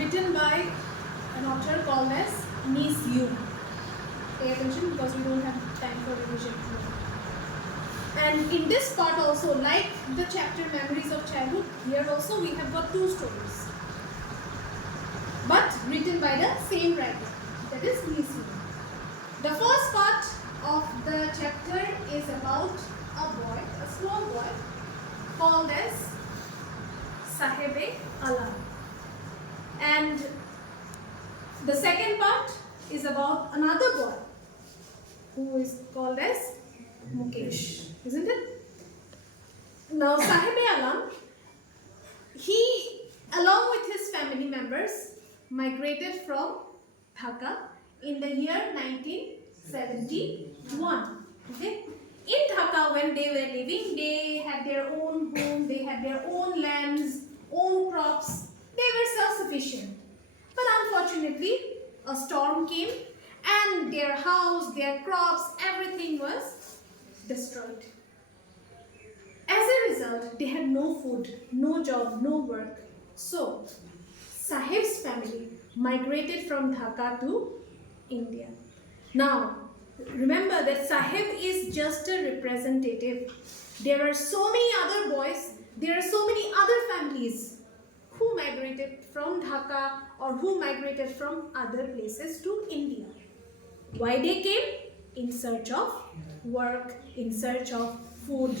written by an author called as Miss Jung. Pay attention because we don't have time for revision. And in this part also, like the chapter Memories of Childhood, here also we have got two stories, but written by the same writer, that is Miss Jung. The first part of the chapter is about a boy, a small boy, called as Sahib-e-Alam. And the second part is about another boy who is called as Mukesh, isn't it? Now Sahib-e-Alam, he along with his family members migrated from Dhaka in the year 1971. Okay? In Dhaka, when they were living, they had their own home, they had their own lands, own crops, they were self-sufficient. But unfortunately, a storm came and their house, their crops, everything was destroyed. As a result, they had no food, no job, no work. So, Sahib's family migrated from Dhaka to India. Now, remember that Sahib is just a representative. There are so many other boys, there are so many other families who migrated from Dhaka or who migrated from other places to India. Why they came? In search of work, in search of food.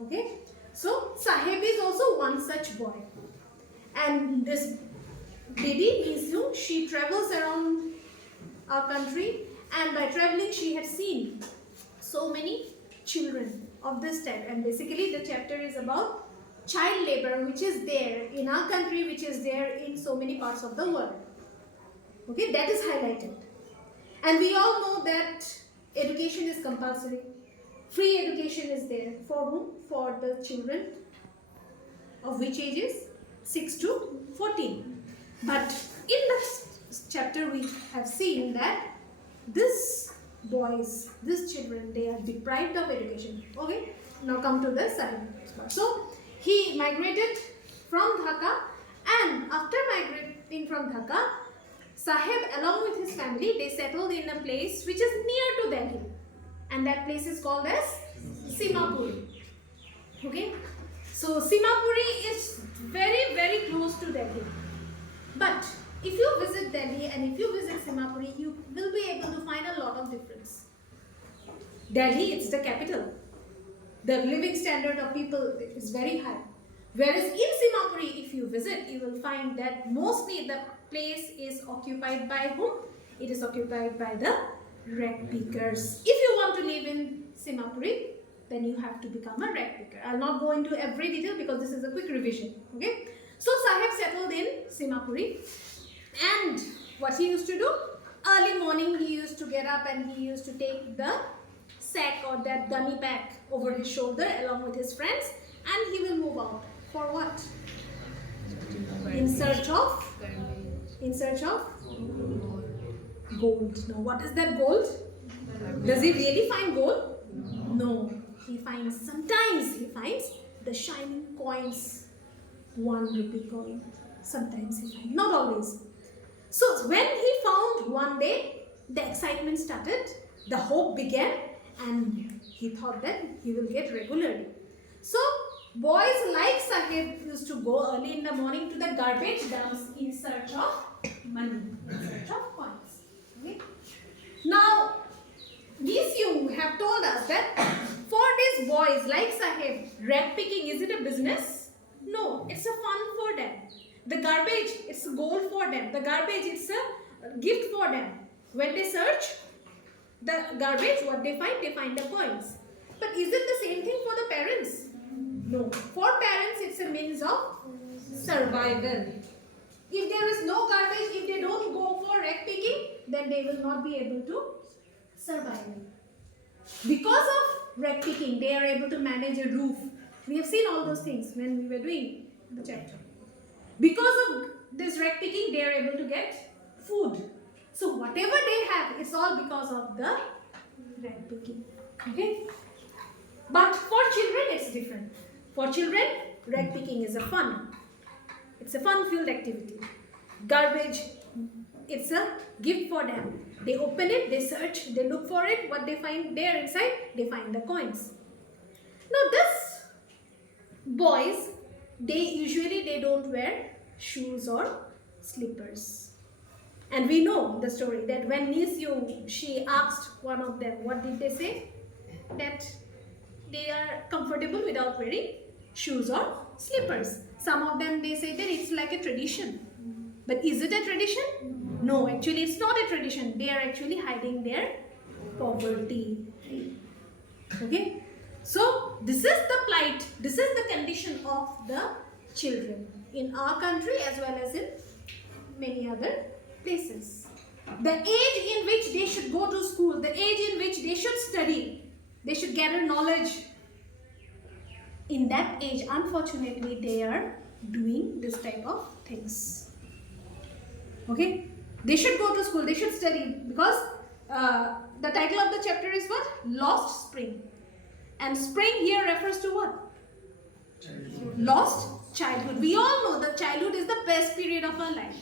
Okay? So, Sahib is also one such boy. And this lady, Miss Jung, she travels around our country, and by traveling she had seen so many children of this type. And basically the chapter is about child labor, which is there in our country, which is there in so many parts of the world. Okay, that is highlighted. And we all know that education is compulsory. Free education is there. For whom? For the children of which ages? 6 to 14. But in this chapter we have seen that these boys, these children, they are deprived of education. Okay, now come to the second part. So he migrated from Dhaka, and after migrating from Dhaka, Sahib along with his family, they settled in a place which is near to Delhi, and that place is called as Simapuri. Okay, so Simapuri is very, very close to Delhi. But if you visit Delhi and if you visit Simapuri, you will be able to find a lot of difference. Delhi, it's the capital. The living standard of people is very high. Whereas in Simapuri, if you visit, you will find that mostly the place is occupied by whom? It is occupied by the rag pickers. If you want to live in Simapuri, then you have to become a rag picker. I'll not go into every detail because this is a quick revision. Okay? So Sahib settled in Simapuri, and what he used to do? Early morning he used to get up and he used to take the sack or that gunny pack over his shoulder along with his friends, and he will move out. For what? In search of gold. Now what is that gold? Does he really find gold? No. Sometimes he finds the shining coins. 1 rupee coin. Sometimes he finds, not always. So when he found one day, the excitement started, the hope began, and he thought that he will get regularly. So boys like Sahib used to go early in the morning to the garbage dumps in search of money, in search of coins. Okay? Now, Miss Jung have told us that for these boys like Sahib, rag picking, is it a business? No, it's a fun for them. The garbage, it's gold for them. The garbage, it's a gift for them. When they search the garbage, what they find the coins. But is it the same thing for the parents? No. For parents, it's a means of survival. If there is no garbage, if they don't go for rag picking, then they will not be able to survive. Because of rag picking, they are able to manage a roof. We have seen all those things when we were doing the chapter. Because of this rag picking, they are able to get food. So whatever they have, it's all because of the rag picking. Okay? But for children, it's different. For children, rag picking is a fun. It's a fun-filled activity. garbage. It's a gift for them. They open it, they search, they look for it. What they find there inside? They find the coins. Now this boys, they don't wear shoes or slippers. And we know the story that when Nisyu, she asked one of them, what did they say? That they are comfortable without wearing shoes or slippers. Some of them, they say that it's like a tradition. But is it a tradition? No, actually it's not a tradition. They are actually hiding their poverty. Okay? So this is the plight, this is the condition of the children in our country as well as in many other places. The age in which they should go to school, the age in which they should study, they should gather knowledge, in that age, unfortunately, they are doing this type of things. Okay? They should go to school, they should study, because the title of the chapter is what? Lost Spring. And spring here refers to what? Lost childhood. We all know that childhood is the best period of our life.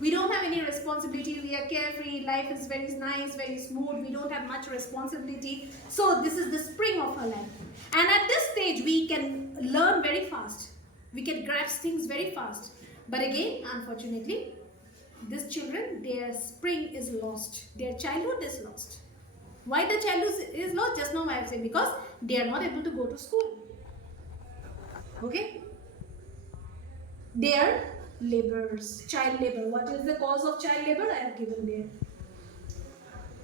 We don't have any responsibility, we are carefree, life is very nice, very smooth, we don't have much responsibility. So this is the spring of our life. And at this stage, we can learn very fast. We can grasp things very fast. But again, unfortunately, these children, their spring is lost. Their childhood is lost. Why the childhood is lost? Just now I have said, because they are not able to go to school. Okay? They are laborers, child labor. What is the cause of child labor? I have given there.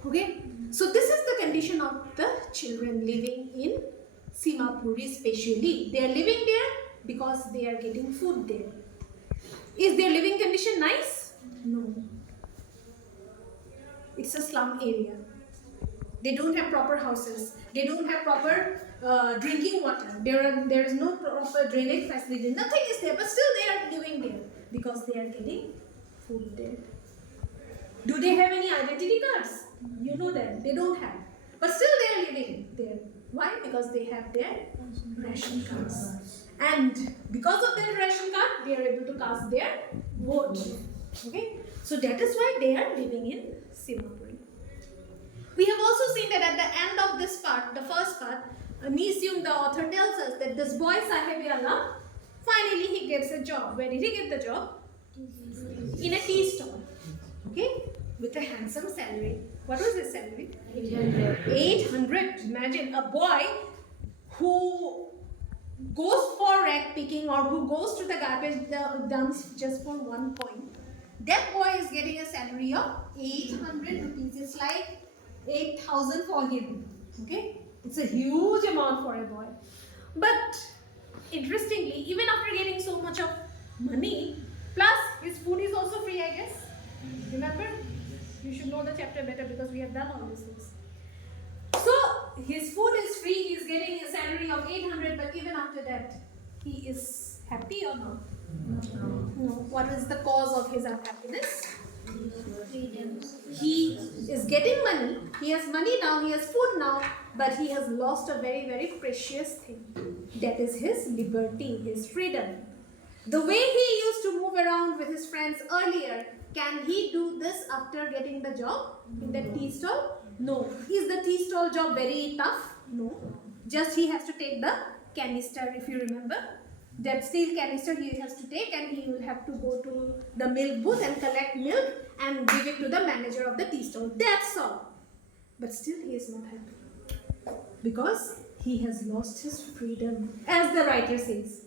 Okay? So this is the condition of the children living in Simapuri especially. They are living there because they are getting food there. Is their living condition nice? No. It's a slum area. They don't have proper houses. They don't have proper drinking water. There is no proper drainage facility. Nothing is there, but still they are living there because they are getting food there. Do they have any identity cards? You know that. They don't have. But still they are living there. Why? Because they have their ration cards. And because of their ration card, they are able to cast their vote. Okay? So that is why they are living in Simapuri. We have also seen that at the end of this part, the first part, Jung, the author, tells us that this boy Sahib Yalla, finally he gets a job. Where did he get the job? In a tea stall. Okay? With a handsome salary. What was his salary? 800. 800. Imagine a boy who goes for rag picking or who goes to the garbage dumps just for 1 coin. That boy is getting a salary of 800 rupees. It's like 8,000 for him. Okay? It's a huge amount for a boy. But interestingly, even after getting so much of money, plus his food is also free, I guess. Remember? You should know the chapter better because we have done all these things. So his food is free, he is getting a salary of 800, but even after that, he is happy or not? No. What is the cause of his unhappiness? He is getting money, he has money now, he has food now, but he has lost a very, very precious thing. That is his liberty, his freedom. The way he used to move around with his friends earlier, can he do this after getting the job in the tea stall? No. Is the tea stall job very tough? No. Just he has to take the canister, if you remember. That steel canister he has to take, and he will have to go to the milk booth and collect milk and give it to the manager of the tea stall. That's all. But still he is not happy. Because he has lost his freedom. As the writer says.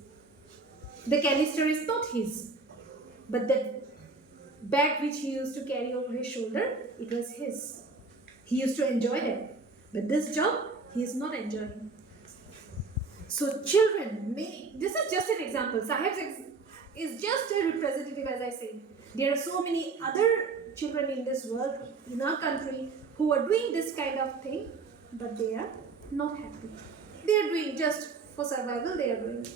The canister is not his. But the bag which he used to carry over his shoulder, it was his. He used to enjoy it. But this job, he is not enjoying. So children, this is just an example. Sahib is just a representative, as I said. There are so many other children in this world, in our country, who are doing this kind of thing, but they are not happy. They are doing just for survival, they are doing.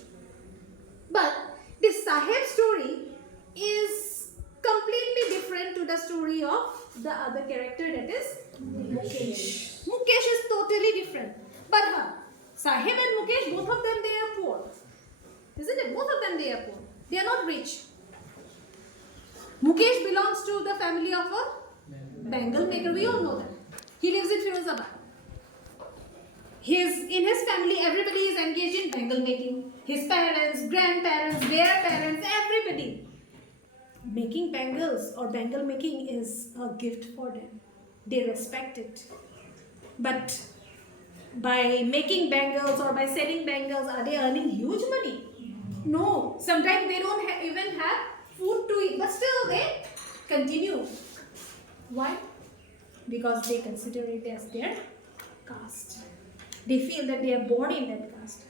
But this Sahib story is completely different to the story of the other character, that is Mukesh. Mukesh is totally different. But Sahib and Mukesh, both of them, they are poor. Isn't it? Both of them, they are poor. They are not rich. Mukesh belongs to the family of a bangle maker. We all know that. He lives in Firozabad. In his family, everybody is engaged in bangle making. His parents, grandparents, their parents, everybody. Making bangles or bangle making is a gift for them. They respect it. But by making bangles or by selling bangles, are they earning huge money? No. Sometimes they don't even have food to eat, but still they continue. Why? Because they consider it as their caste. They feel that they are born in that caste.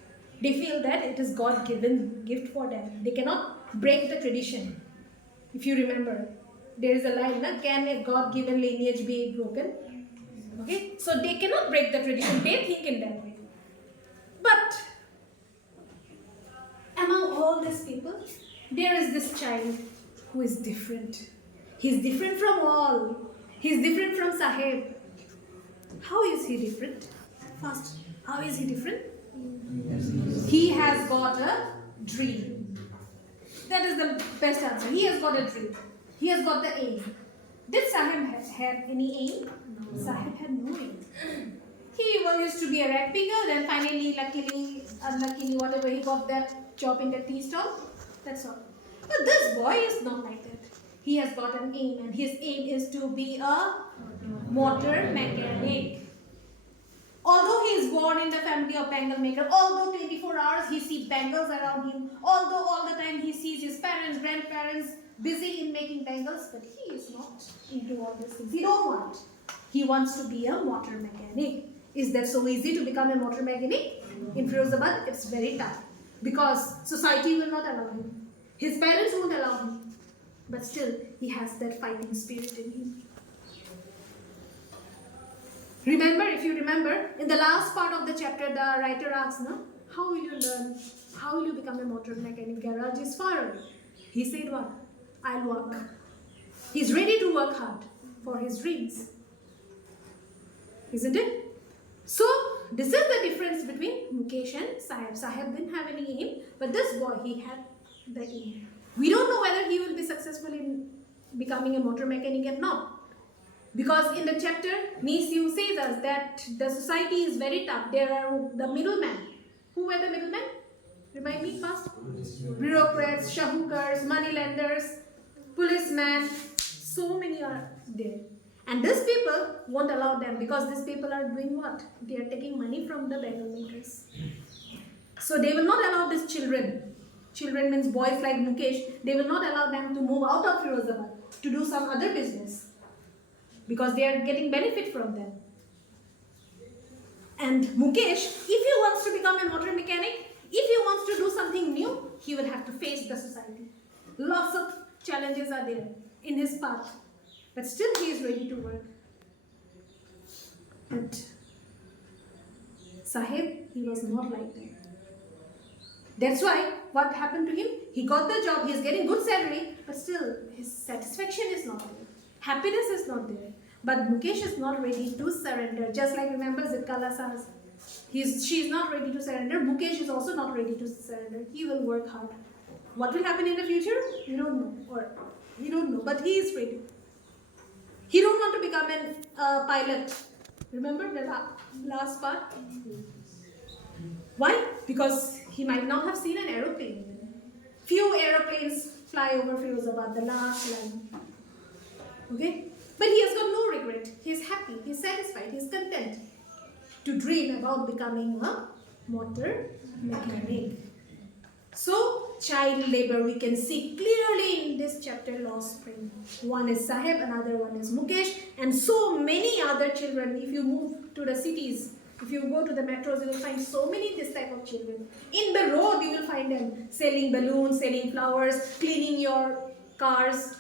They feel that it is God-given gift for them. They cannot break the tradition. If you remember, there is a line, can a God-given lineage be broken? Okay, so they cannot break the tradition. They think in that way. But among all these people, there is this child who is different. He's different from all. He's different from Sahib. How is he different? First, how is he different? He has got a dream. That is the best answer. He has got a dream. He has got the aim. Did Sahib have any aim? No. Sahib had no aim. He used to be a rag picker, then finally, luckily, unluckily, whatever, he got that job in the tea stall. That's all. But this boy is not like that. He has got an aim, and his aim is to be a motor mechanic. Although he is born in the family of bangle maker, although 24 hours he sees bangles around him, although all the time he sees his parents, grandparents busy in making bangles, but he is not into all these things. He don't want. He wants to be a motor mechanic. Is that so easy to become a motor mechanic? In Firozabad, it's very tough because society will not allow him. His parents won't allow him. But still, he has that fighting spirit in him. Remember, if you remember, in the last part of the chapter, the writer asks, no, how will you learn? How will you become a motor mechanic? Garage is far away. He said what? I'll work. He's ready to work hard for his dreams. Isn't it? So, this is the difference between Mukesh and Sahib. Sahib didn't have any aim, but this boy, he had the aim. We don't know whether he will be successful in becoming a motor mechanic or not. Because in the chapter, Jung says us that the society is very tough. There are the middlemen. Who were the middlemen? Remind me first. Bureaucrats, shahukars, moneylenders, policemen. So many are there. And these people won't allow them because these people are doing what? They are taking money from the bangle makers. So they will not allow these children. Children means boys like Mukesh. They will not allow them to move out of Firozabad to do some other business. Because they are getting benefit from them. And Mukesh, if he wants to become a motor mechanic, if he wants to do something new, he will have to face the society. Lots of challenges are there in his path. But still he is ready to work. And Sahib, he was not like that. That's why what happened to him? He got the job, he is getting good salary, but still his satisfaction is not there. Happiness is not there. But Mukesh is not ready to surrender. Just like remember Zitkala says, she is not ready to surrender. Mukesh is also not ready to surrender. He will work hard. What will happen in the future? We don't know. But he is ready. He don't want to become a pilot. Remember the last part? Why? Because he might not have seen an aeroplane. Few aeroplanes fly over Firozabad, the last line. Okay? But he has got no regret. He is happy, he is satisfied, he is content to dream about becoming a motor mechanic. So, child labor we can see clearly in this chapter, Lost Spring. One is Sahib, another one is Mukesh, and so many other children. If you move to the cities, if you go to the metros, you will find so many this type of children. In the road, you will find them selling balloons, selling flowers, cleaning your cars.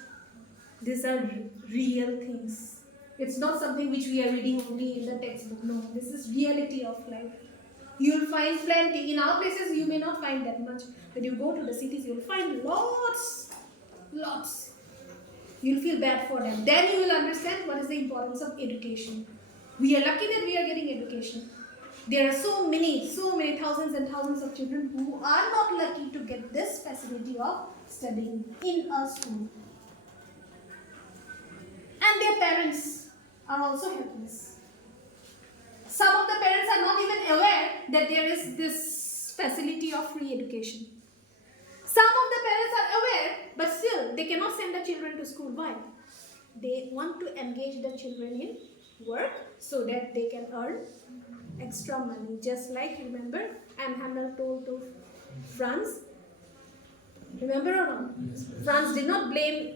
These are real things. It's not something which we are reading only in the textbook. No, this is reality of life. You will find plenty. In our places, you may not find that much. When you go to the cities, you will find lots. You will feel bad for them. Then you will understand what is the importance of education. We are lucky that we are getting education. There are so many thousands and thousands of children who are not lucky to get this facility of studying in a school. are also helpless. Some of the parents are not even aware that there is this facility of free education. Some of the parents are aware, but still they cannot send the children to school. Why? They want to engage the children in work so that they can earn extra money. Just like, remember, Anne Hamel told to Franz. Remember or not? Franz did not blame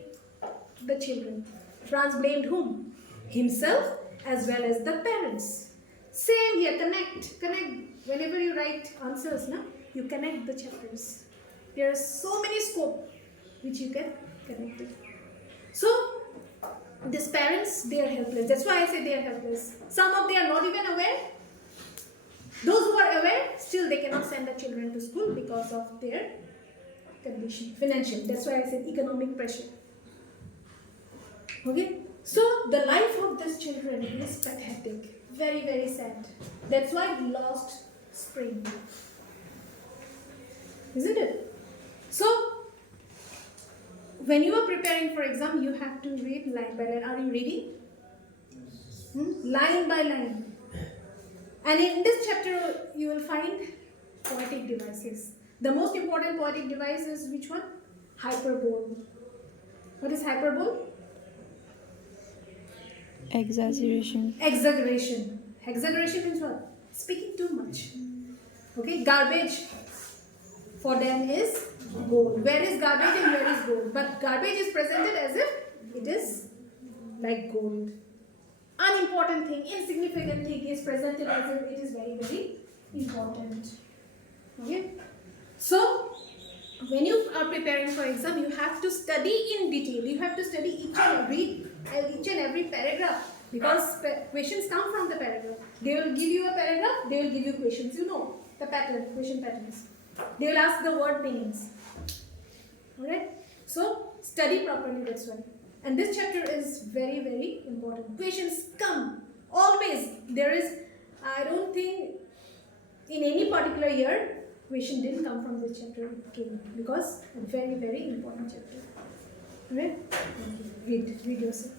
the children. Franz blamed whom? Himself as well as the parents. Same here, connect. Whenever you write answers, you connect the chapters. There are so many scope which you can connect it. So, these parents, they are helpless. That's why I say they are helpless. Some of them are not even aware. Those who are aware, still they cannot send the children to school because of their condition, financial. That's why I said economic pressure. Okay? So, the life of these children is pathetic. Very, very sad. That's why we lost spring. Isn't it? So, when you are preparing for exam, you have to read line by line. Are you reading? Line by line. And in this chapter, you will find poetic devices. The most important poetic device is which one? Hyperbole. What is hyperbole? Exaggeration. Exaggeration. Exaggeration means what? Speaking too much. Okay, garbage for them is gold. Where is garbage and where is gold? But garbage is presented as if it is like gold. Unimportant thing, insignificant thing is presented as if it is very, very important. Okay? So, when you are preparing for exam, you have to study in detail. You have to study each and every paragraph, because questions come from the paragraph. They will give you a paragraph, they will give you questions. You know the pattern, question patterns. They will ask the word meanings. Alright? So, study properly, that's why. And this chapter is very, very important. Questions come. Always. There is, I don't think in any particular year, question didn't come from this chapter. It came because a very, very important chapter. Alright? Read yourself.